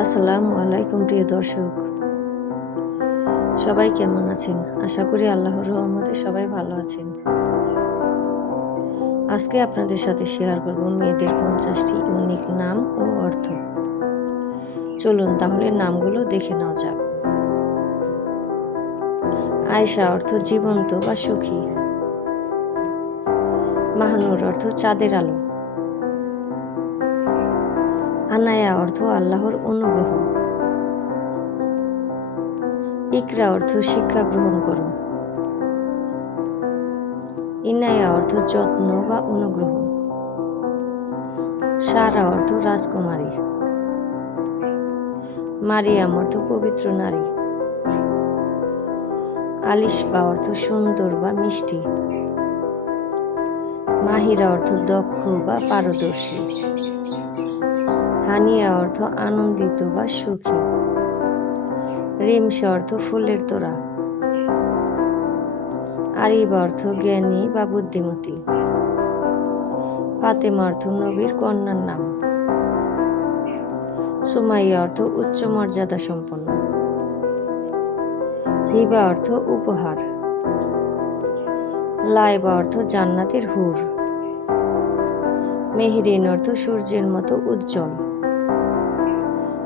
আসসালামু আলাইকুম প্রিয় দর্শক, সবাই কেমন আছেন? আশা করি আল্লাহর রহমতে সবাই ভালো আছেন। আজকে আপনাদের সাথে শেয়ার করব মেয়েদের 50টি ইউনিক নাম ও অর্থ। চলুন তাহলে নামগুলো দেখে নেওয়া যাক। আয়েশা অর্থ জীবন্ত বা সুখী। মাহনুর অর্থ চাঁদের আলো। আনায়া অর্থ আল্লাহর অনুগ্রহ। ইকরা অর্থ শিক্ষা গ্রহণ করো। ইনায়া অর্থ যত্ন বা অনুগ্রহ। সারা অর্থ রাজকুমারী। মারিয়াম অর্থ পবিত্র নারী। আলিশবা অর্থ সুন্দর বা মিষ্টি। মাহিরা অর্থ দক্ষ বা পারদর্শী। হানিয়া অর্থ আনন্দিত বা সুখী। রিমসা অর্থ ফুলের তোড়া। আরিবা অর্থ জ্ঞানী বা বুদ্ধিমতী। ফাতেমা অর্থ নবীর কন্যার নাম। সুমাইয়া অর্থ উচ্চ মর্যাদা সম্পন্ন। হিবা অর্থ উপহার। লাইবা অর্থ জান্নাতের হুর। মেহরিন অর্থ সূর্যের মতো উজ্জ্বল।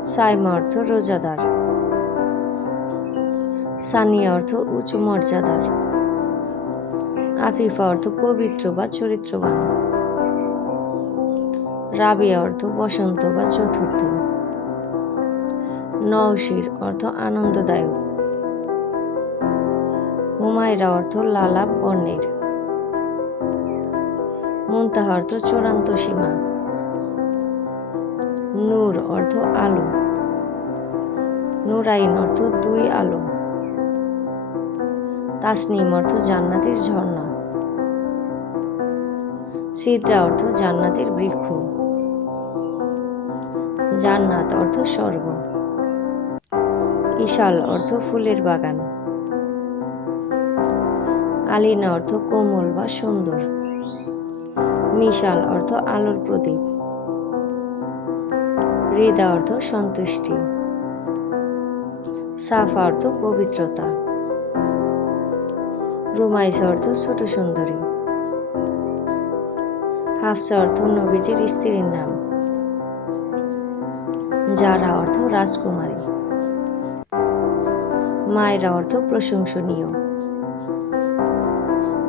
সাইমা অর্থ রোজাদার। সানিয়া অর্থ উঁচু মর্যাদার। আফিফা অর্থ পবিত্র বা চরিত্রবান। রাবিয়া অর্থ বসন্ত বা চতুর্থ। নওশির অর্থ আনন্দদায়ক। হুমায়রা অর্থ লালাব বর্ণের। মুনতাহা অর্থ চূড়ান্ত সীমা। নূর অর্থ আলো। নুরাইন অর্থ দুই আলো। তাসনিম অর্থ জান্নাতের ঝর্ণা। সিদরা অর্থ জান্নাতের বৃক্ষ। জান্নাত অর্থ স্বর্গ। ইশাল অর্থ ফুলের বাগান। আলিনা অর্থ কোমল বা সুন্দর। মিশাল অর্থ আলোর প্রদীপ। হৃদা অর্থ সন্তুষ্টি। সাফা অর্থ পবিত্রতা। রুমাইসা অর্থ ছোট সুন্দরী। হাফসা অর্থ নবীজির স্ত্রীর নাম। জারা অর্থ রাজকুমারী। মায়রা অর্থ প্রশংসনীয়।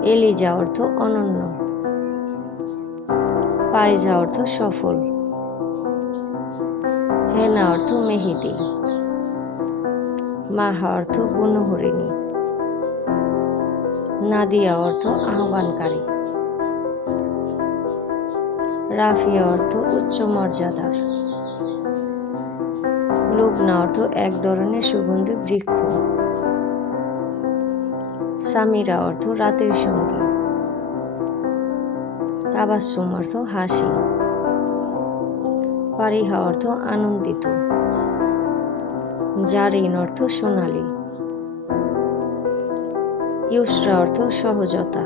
এলিজা অর্থ অনন্য। ফায়জা অর্থ সফল। হেনা অর্থ মেহেদি। মাহা অর্থ বনহরিণী। নাদিয়া অর্থ আহ্বানকারী। রাফিয়া অর্থ উচ্চ মর্যাদার। লুবনা অর্থ এক ধরনের সুগন্ধি বৃক্ষ। সামিরা অর্থ রাতের সঙ্গী। তাবাসসুম অর্থ হাসি। ফারিহা অর্থ আনন্দিত। জারিন অর্থ সোনালী। ইউসরা অর্থ সহজতা।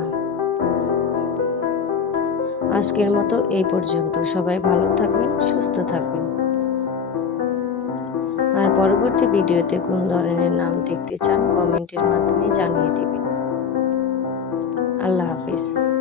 আজকের মতো এই পর্যন্ত। সবাই ভালো থাকবেন, সুস্থ থাকবেন। আর পরবর্তী ভিডিওতে কোন ধরনের নাম দেখতে চান কমেন্টের মাধ্যমে জানিয়ে দিবেন। আল্লাহ হাফেজ।